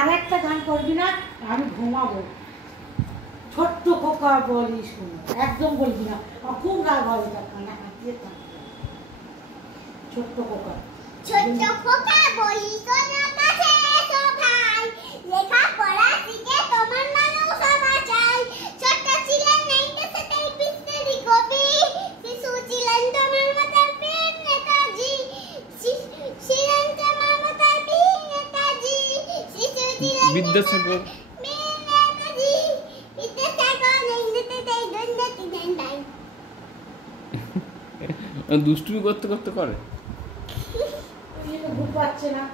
আরেকটা গান করবি না, আমি ঘুমাবো। ছোট্ট খোকা বলিস একদম বলবি না, খুব রাগ হবে তখন। ছোট্ট খোকা বলিস না কাছে এসো ভাই, লেখাপড়া শিখে তোমার মানুষ সবাই চাই। ছোট্ট ছিলেন নেই বিস্তারি কবি, শিশু ছিলেন তোমার মাতার বীর নেতাজি, ছিলেন তোমার মাতার বীর নেতাজি, শিশু ছিলেন বিদ্যাসাগর বীর নেতাজি, বিদ্যাসাগর নেই দুর্নীতি দেন নাই। দুষ্টুমি করতে করতে করে ঘুম পাচ্ছে না।